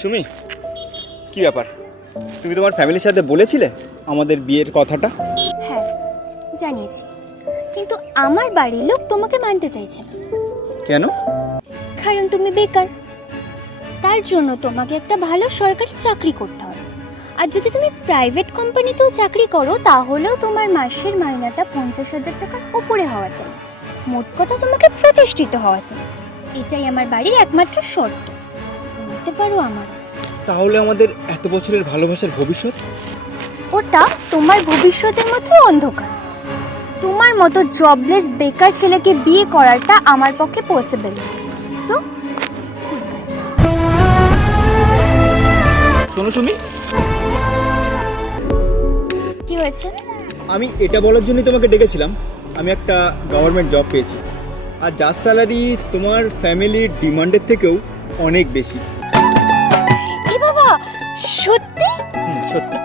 সুমি, কি ব্যাপার? তুমি তোমার ফ্যামিলির সাথে বলেছিলে আমাদের বিয়ের কথাটা? হ্যাঁ, জানিয়েছি, কিন্তু আমার বাড়ির লোক তোমাকে মানতে চাইছে না। কেন? কারণ তুমি বেকার। তার জন্য তোমাকে একটা ভালো সরকারি চাকরি করতে হবে। আর যদি তুমি প্রাইভেট কোম্পানিতেও চাকরি করো তাহলেও তোমার মাসের মাইনাটা 50,000 টাকার উপরে হওয়া চাই। মোট কথা তোমাকে প্রতিষ্ঠিত হওয়া চাই। এটাই আমার বাড়ির একমাত্র শর্ত। বলতে পারো আমার। তাহলে আমাদের এত বছরের ভালোবাসার ভবিষ্যৎ? ওটা তোমার ভবিষ্যতের মতো অন্ধকার। তোমার মতো জবলেস বেকার ছেলেকে বিয়ে করাটা আমার পক্ষে পসিবল। সো শোনো সুমি, কি হয়েছে? আমি এটা বলার জন্যই তোমাকে ডেকেছিলাম। আমি একটা গভর্নমেন্ট জব পেয়েছি, আর যার স্যালারি তোমার ফ্যামিলির ডিমান্ডের থেকেও অনেক বেশি। এ বাবা, সত্যি? সত্যি।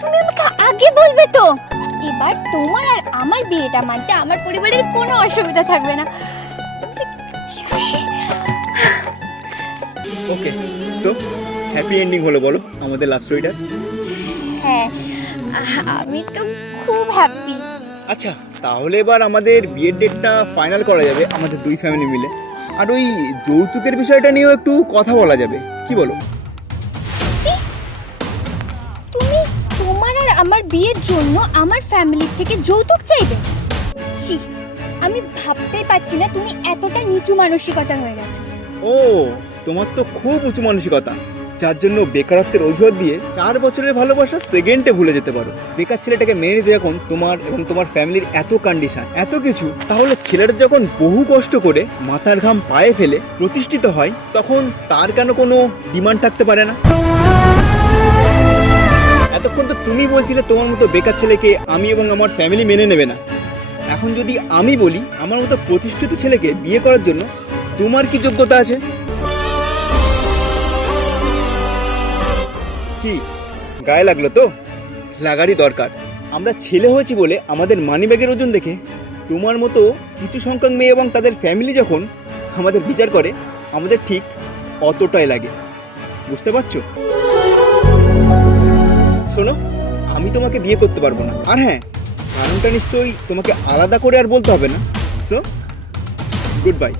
তুমি আমাকে আগে বলবে তো। এবার তোমার আর আমার বিয়েটা মানতে আমার পরিবারের কোনো অসুবিধা থাকবে না। কি খুশি। ওকে, সো হ্যাপি এন্ডিং হলো বলো আমাদের লাভ স্টোরিটা? হ্যাঁ, আমি তো খুব হ্যাপি। আচ্ছা, তাহলে এবার আমাদের বিয়ের ডেটটা ফাইনাল করা যাবে আমাদের দুই ফ্যামিলি মিলে। আর ওই যৌতুকের বিষয়টা নিয়েও একটু কথা বলা যাবে, কি বলো? তুমি তোমার আর আমার বিয়ের জন্য আমার ফ্যামিলি থেকে যৌতুক চাইবে? ছি, আমি ভাবতেই পারছি না তুমি এতটা নিচু মানসিকতা হয়ে গেছো। ও, তোমার তো খুব উঁচু মানসিকতা, যার জন্য বেকারত্বের অজুহাত দিয়ে 4 বছরের ভালোবাসা সেকেন্ডে ভুলে যেতে পারো। বেকার ছেলেটাকে মেনে নিতে যখন তোমার এবং তোমার ফ্যামিলির এত কন্ডিশন, এত কিছু, তাহলে ছেলেটা যখন বহু কষ্ট করে মাথার ঘাম পায়ে ফেলে প্রতিষ্ঠিত হয়, তখন তার কেন কোনো ডিমান্ড থাকতে পারে না? এতক্ষণ তো তুমি বলছিলে তোমার মতো বেকার ছেলেকে আমি এবং আমার ফ্যামিলি মেনে নেবে না। এখন যদি আমি বলি আমার মতো প্রতিষ্ঠিত ছেলেকে বিয়ে করার জন্য তোমার কি যোগ্যতা আছে? কি গায়ে লাগলো তো? লাগারই দরকার। আমরা ছেলে হয়েছি বলে আমাদের মানিব্যাগের ওজন দেখে তোমার মতো কিছু সংখ্যক মেয়ে এবং তাদের ফ্যামিলি যখন আমাদের বিচার করে, আমাদের ঠিক অতটাই লাগে। বুঝতে পারছো? শোনো, আমি তোমাকে বিয়ে করতে পারবো না। আর হ্যাঁ, কারণটা নিশ্চয়ই তোমাকে আলাদা করে আর বলতে হবে না। So good bye.